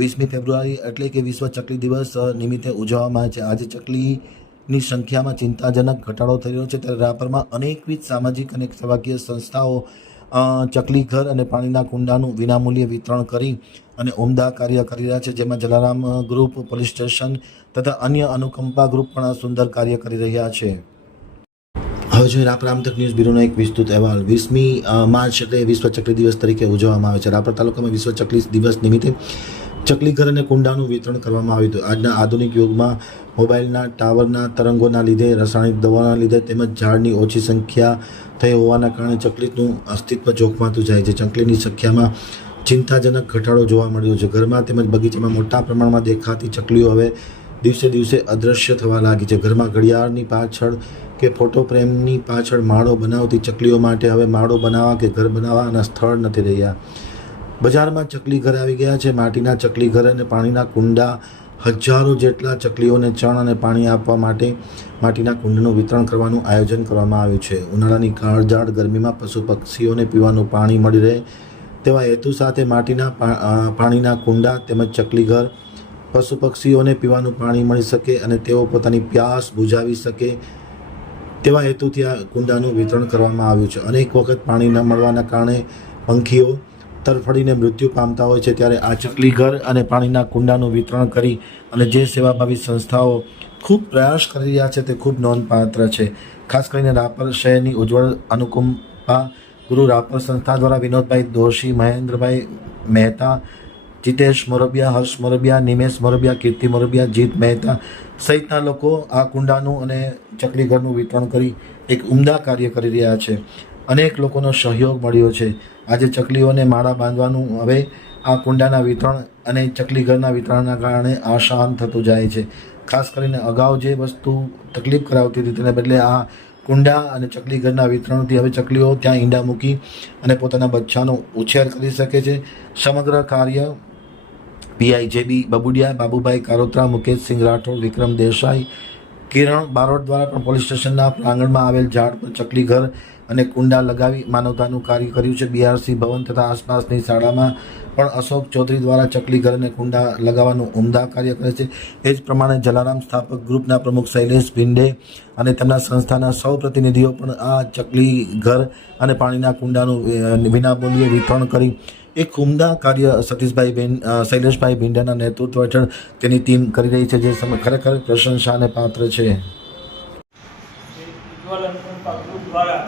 વીસમી ફેબ્રુઆરી એટલે કે વિશ્વ ચકલી દિવસ નિમિત્તે ઉજવવામાં આવે છે. આજે ચકલીની સંખ્યામાં ચિંતાજનક ઘટાડો થઈ રહ્યો છે. ત્યારે રાપરમાં અનેકવિધ સામાજિક અને સેવાકીય સંસ્થાઓ ચકલી ઘર અને પાણીના કુંડાનું વિનામૂલ્યે વિતરણ કરી અને ઉમદા કાર્ય કરી રહ્યા છે. જેમાં જલારામ ગ્રુપ, પોલીસ સ્ટેશન તથા અન્ય અનુકંપા ગ્રુપ પણ આ સુંદર કાર્ય કરી રહ્યા છે. હવે જોઈએ રાપર આમતક ન્યૂઝ બ્યુરોનો એક વિસ્તૃત અહેવાલ. વીસમી માર્ચ એટલે વિશ્વ ચકલી દિવસ તરીકે ઉજવવામાં આવે છે. રાપર તાલુકામાં વિશ્વ ચકલી દિવસ નિમિત્તે ચકલી ઘર અને કુંડાનું વિતરણ કરવામાં આવ્યું હતું. આજના આધુનિક યુગમાં મોબાઈલના ટાવરના તરંગોના લીધે, રાસાયણિક દવાઓના લીધે તેમજ ઝાડની ઓછી સંખ્યા થઈ હોવાના કારણે ચકલીનું અસ્તિત્વ જોખમાતું જાય છે. ચકલીની સંખ્યામાં ચિંતાજનક ઘટાડો જોવા મળ્યો છે. ઘરમાં તેમજ બગીચામાં મોટા પ્રમાણમાં દેખાતી ચકલીઓ હવે દિવસે દિવસે અદૃશ્ય થવા લાગી છે. ઘરમાં ઘડિયાળની પાછળ કે ફોટો પ્રેમની પાછળ માળો બનાવતી ચકલીઓ માટે હવે માળો બનાવવા કે ઘર બનાવવાના સ્થળ નથી રહ્યા. બજારમાં ચકલી ઘર આવી ગયા છે. માટીના ચકલી ઘર અને પાણીના કુંડા હજારો જેટલા ચકલીઓને ચણ અને પાણી આપવા માટે માટીના કુંડનું વિતરણ કરવાનું આયોજન કરવામાં આવ્યું છે. ઉનાળાની કાળઝાળ ગરમીમાં પશુ પક્ષીઓને પીવાનું પાણી મળી રહે તેવા હેતુ સાથે માટીના પાણીના કુંડા તેમજ ચકલી ઘર પશુ પક્ષીઓને પીવાનું પાણી મળી શકે અને તેઓ પોતાની પ્યાસ બુઝાવી શકે તેવા હેતુથી આ કુંડાનું વિતરણ કરવામાં આવ્યું છે. અનેક વખત પાણી ન મળવાના કારણે પંખીઓ તરફડીને મૃત્યુ પામતા હોય છે ત્યારે આ ચકલી ઘર અને પાણીના કુંડાનું વિતરણ કરી અને જે સેવાભાવી સંસ્થાઓ ખૂબ પ્રયાસ કરી રહ્યા છે તે ખૂબ નોંધપાત્ર છે. ખાસ કરીને રાપર શહેરની ઉજ્જવળ અનુકંપા ગુરુ રાપર સંસ્થા દ્વારા વિનોદભાઈ દોશી, મહેન્દ્રભાઈ મહેતા, જીતેશ મોરબિયા, હર્ષ મોરબિયા, નિમેશ મોરબિયા, કીર્તિ મોરબિયા, જીત મહેતા સહિતના લોકો આ કુંડાનું અને ચકલી ઘરનું વિતરણ કરી એક ઉમદા કાર્ય કરી રહ્યા છે. અનેક લોકોનો સહયોગ મળ્યો છે. આજે ચકલીઓને માળા બાંધવાનું, હવે આ કુંડાના વિતરણ અને ચકલી ઘરના વિતરણના કારણે આસાન થતું જાય છે. ખાસ કરીને અગાઉ જે વસ્તુ તકલીફ કરાવતી હતી તેને બદલે આ કુંડા અને ચકલી ઘરના વિતરણથી હવે ચકલીઓ ત્યાં ઈંડા મૂકી અને પોતાના બચ્ચાનો ઉછેર કરી શકે છે. સમગ્ર કાર્ય પીઆઈ જેબી બબુડિયા, બાબુભાઈ કારોત્રા, મુકેશસિંહ રાઠોડ, વિક્રમ દેસાઈ, કિરણ બારોટ દ્વારા પણ પોલીસ સ્ટેશનના પ્રાંગણમાં આવેલ ઝાડ પર ચકલી ઘર અને કુંડા લગાવી માનવતાનું કાર્ય કર્યું છે. બીઆરસી ભવન તથા આસપાસની શાળામાં પણ અશોક ચૌધરી દ્વારા ચકલી ઘર અને કુંડા લગાવવાનું ઉમદા કાર્ય કરે છે. એ જ પ્રમાણે જલારામ સ્થાપક ગ્રુપના પ્રમુખ શૈલેષ ભિંડે અને તેમના સંસ્થાના સૌ પ્રતિનિધિઓ પણ આ ચકલી ઘર અને પાણીના કુંડાનું વિના મૂલ્યે વિતરણ કરી. એક ઉમદા કાર્ય સતીશભાઈ બેન શૈલેષભાઈ ભિંડાના નેતૃત્વ હેઠળ તેની ટીમ કરી રહી છે, જે ખરેખર પ્રશંસાને પાત્ર છે ઉજ્જવલ અનુકંપા ગ્રુપ દ્વારા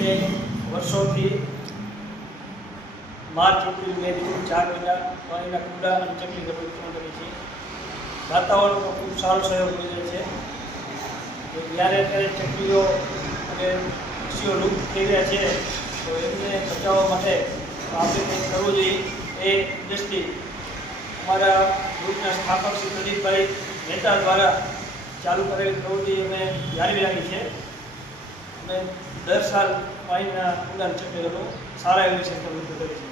અમે વર્ષોથી માર્ચ, એપ્રિલ, મે ચાર મહિના પાણીના કુંડા અને ચકલી ઘર કરી છે છીએ. વાતાવરણનો ખૂબ સારો સહયોગ મળી છે. જ્યારે અત્યારે ચકલીઓ અને પક્ષીઓ લુપ્ત થઈ રહ્યા છે, તો એમને બચાવવા માટે આપણે કંઈક કરવું જોઈએ એ દ્રષ્ટિ અમારા ગ્રુપના સ્થાપક શ્રી પ્રદીપભાઈ મહેતા દ્વારા ચાલુ કરેલી પ્રવૃત્તિ અમે જાળવી રાખી છે. અમે દર સાલ પાણીના કુંડાન ચક્કરનો સારા એવી વૃદ્ધિ કરી છે